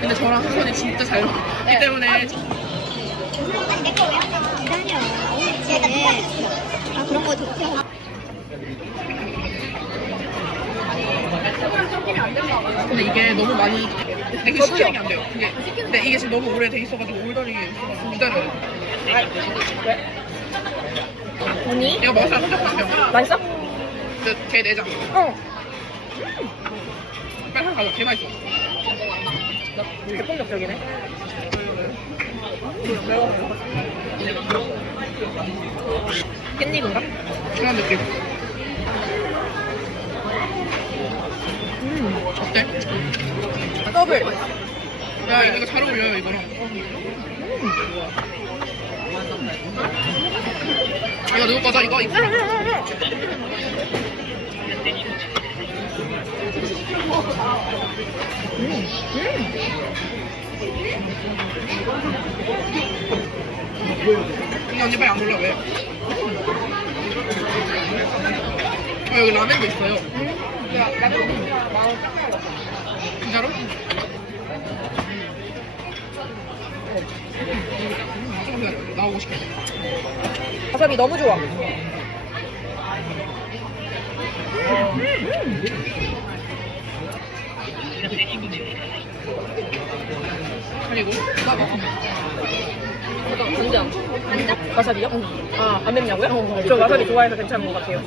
근데 저랑 수선이 진짜 잘 먹기 때문에 아니 내거 왜 항상 기다려 얘가 아 그런 거 좋대 근데 이게 너무 많이 이게 시키는 게 안 돼요. 이게 근데 이게 지금 너무 오래 돼 있어가지고 올더리 있어가지고 기다려요. 언니? 이거 사람 혼자 명. 맛있어? 걔 내장. 어. 빨리 한 가져. 개 맛있어. 대폭력적이네. 깻잎인가? 그런 느낌. 어때? 더블. 야 이거, 잘 어울려요 이거랑. 아, 이거 누구 거죠 이거? 이거? 이 언니 빨리 안 올라 왜? 아 여기 라면도 있어요. 진짜로? 기다려. 나오고 싶어. 와사비 너무 좋아. 그리고 간장. 간장? 와사비요? 아, 안 맵냐고요? 저 와사비 좋아해서 괜찮은 것 같아요.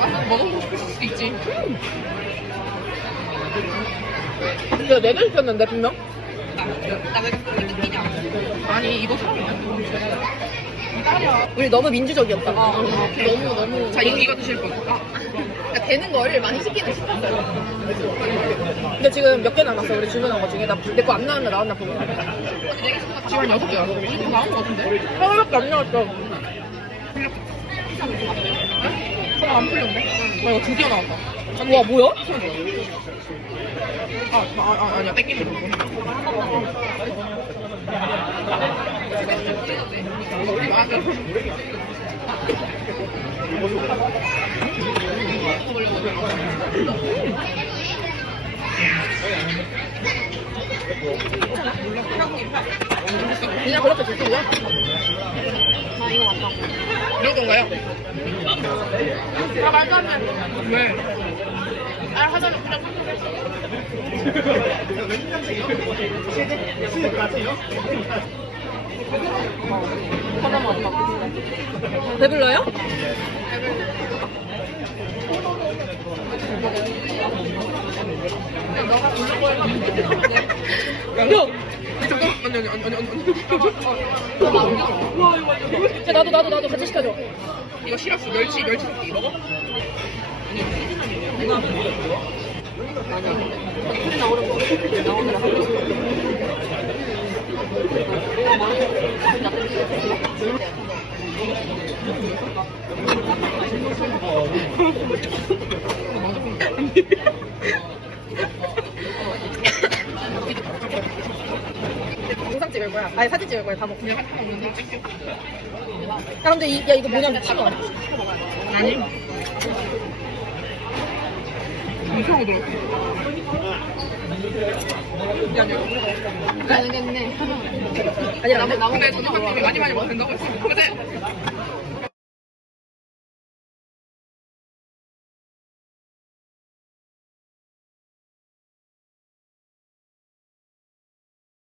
아, 먹어보고 싶을 수도 있지. 이거 네개 시켰는데, 분명? 아니 이거 사람이야. 우리 너무 민주적이었다. 너무 너무. 자 이거 이거 드실 분. 아, 그러니까 되는 거를 많이 시키는 시켰어요. 근데 지금 몇 개 남았어, 우리 주문한 거 중에. 나내거 안 나왔나, 나왔나 보고. 지금 한 여섯 개 나왔어. 이거 나온 거 같은데? 하나밖에 안 나왔어. 하나 안 풀렸네. 와 이거 드디어 나왔다. 와, 뭐야? 아, 아, 아 아니야 땡기는 거. 그냥 그렇게 드시고요? 이런 건가요? 아, 말도 안 돼. 왜? 아, 하자는 그냥 하나만 배불러요? 야, 잠깐만 아니 아니 아니 아니 아니 야, 나도 나도 나도 같이 시켜줘. 이거 시럽스 멸치 멸치 볶기 먹어? 영상 찍을 거야. 아니 사진 찍을 거야. 다 먹고. 야 근데 이, 야 이거 뭐냐 미친 거 아니야? 아니 이상하게. 들었어 아니 나 근데 저녁 한 끼에 많이 많이 먹는다고 했어. 근데